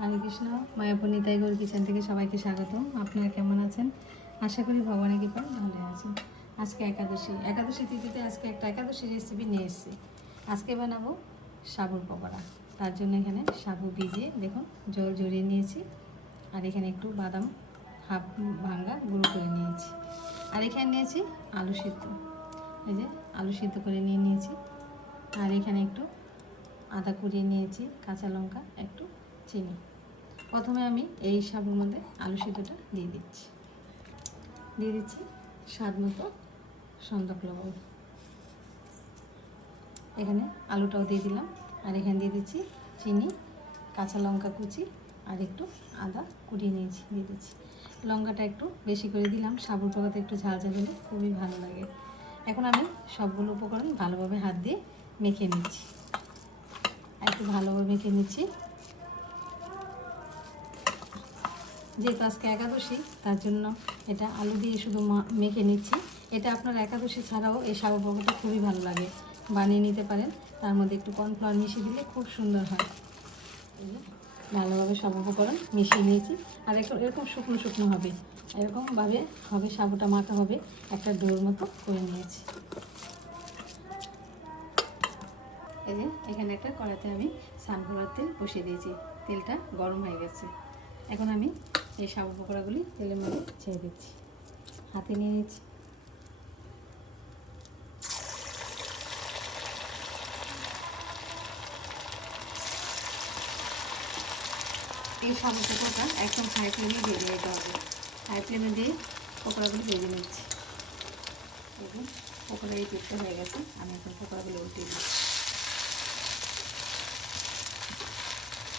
হরে Krishna. Mayapur Nitai Gour kitchen থেকে সবাইকে স্বাগতম। আপনারা কেমন আছেন? আশা করি ভগবানের কৃপায় ভালো আছেন। আজকে একাদশী তিথিতে আজকে একটা একাদশী রেসিপি নিয়ে এসেছি। আজকে বানাবো সাবুর পকোড়া। তার জন্য এখানে সাবু ভিজিয়ে দেখুন জল ঝরিয়ে নিয়েছি, আর এখানে একটু বাদাম হাফ ভাঙ্গা গুঁড়ো করে নিয়েছি, আর এখানে নিয়েছি আলু সিদ্ধ। এই যে আলু সিদ্ধ করে নিয়েছি, আর এখানে একটু আদা কুড়িয়ে নিয়েছি, কাঁচা লঙ্কা, একটু চিনি। প্রথমে আমি এই সাবুর মধ্যে আলু সিদ্ধটা দিয়ে দিচ্ছি স্বাদ মতো সন্দক লবণ। এখানে আলুটাও দিয়ে দিলাম, আর এখানে দিয়ে দিচ্ছি চিনি, কাঁচা লঙ্কা কুচি, আর একটু আদা কুড়িয়ে নিয়েছি দিয়ে দিচ্ছি। লঙ্কাটা একটু বেশি করে দিলাম, সাবুর পকোড়াতে একটু ঝাল ঝাল হলে খুবই ভালো লাগে। এখন আমি সবগুলো উপকরণ ভালোভাবে হাত দিয়ে মেখে নিচ্ছি, একটু ভালোভাবে মেখে নিচ্ছি। যেহেতু আজকে একাদশী, তার জন্য এটা আলু দিয়ে শুধু মেখে নিচ্ছি। এটা আপনার একাদশী ছাড়াও এই সাবু পকোড়াটা খুবই ভালো লাগে, বানিয়ে নিতে পারেন। তার মধ্যে একটু কর্নফ্লাওয়ার মিশিয়ে দিলে খুব সুন্দর হয়। ভালোভাবে সব উপকরণ মিশিয়ে নিয়েছি, আর এরকম শুকনো শুকনো হবে, এরকমভাবে হবে সাবুটা মাখা হবে, একটা ডোর মতো করে নিয়েছি। এই যে এখানে একটা কড়াইতে আমি সানফ্লাওয়ার তেল বসিয়ে দিয়েছি, তেলটা গরম হয়ে গেছে। এখন আমি এই সাবু পকোড়াগুলি তেলের মধ্যে ছেড়ে দিচ্ছি, হাতে নিয়ে নিচ্ছি। এই সাবু পকোড়াটা একদম হাই ফ্লেমে ভেজে নিতে হবে। হাই ফ্লেমে দিয়ে পকোড়াগুলি ভেজে নিচ্ছি। দেখুন পকোড়া এই পিঠটা হয়ে গেছে, আমি এখন পকোড়াগুলো উল্টে দিচ্ছি।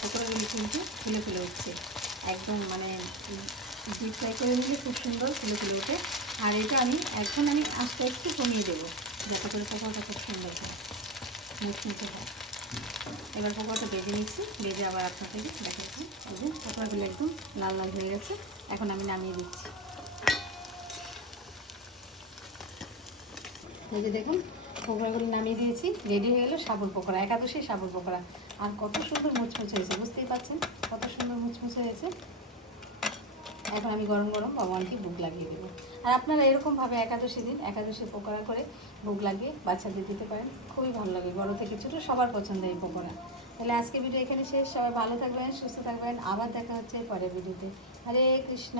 পকোড়াগুলি কিন্তু ফুলে ফুলে উঠছে, একদম মানে ডিপ ফ্রাই করে দিলে খুব সুন্দর ফুলে ফুলে ওঠে। আর এটা আমি আস্তে আস্তে কমিয়ে দেবো, যাতে করে পকোড়াটা খুব সুন্দর হয়, মুচমুচে হয়। এবার পকোড়াটা ভেজে নিচ্ছি, ভেজে আবার আপনাদেরকে দেখাচ্ছি। এবং পকোড়াগুলো একদম লাল লাল হয়ে গেছে, এখন আমি নামিয়ে দিচ্ছি। এই যে দেখুন পকোড়াগুলো নামিয়ে দিয়েছি, রেডি হয়ে গেলো সাবুর পকোড়া, একাদশী সাবুর পকোড়া। আর কত সুন্দর মুচমুচে হয়েছে, বুঝতেই পারছেন কত সুন্দর মুচমুচে হয়েছে। এখন আমি গরম গরম ভগবানকে ভোগ লাগিয়ে দেবো। আর আপনারা এরকমভাবে একাদশী দিন একাদশী পকোড়া করে ভোগ লাগিয়ে বাচ্চাদের দিতে পারেন, খুবই ভালো লাগে। বড় থেকে ছোটো সবার পছন্দ এই পকোড়া। তাহলে আজকে ভিডিও এখানে শেষ। সবাই ভালো থাকবেন, সুস্থ থাকবেন, আবার দেখা হচ্ছে পরের ভিডিওতে। হরে কৃষ্ণ।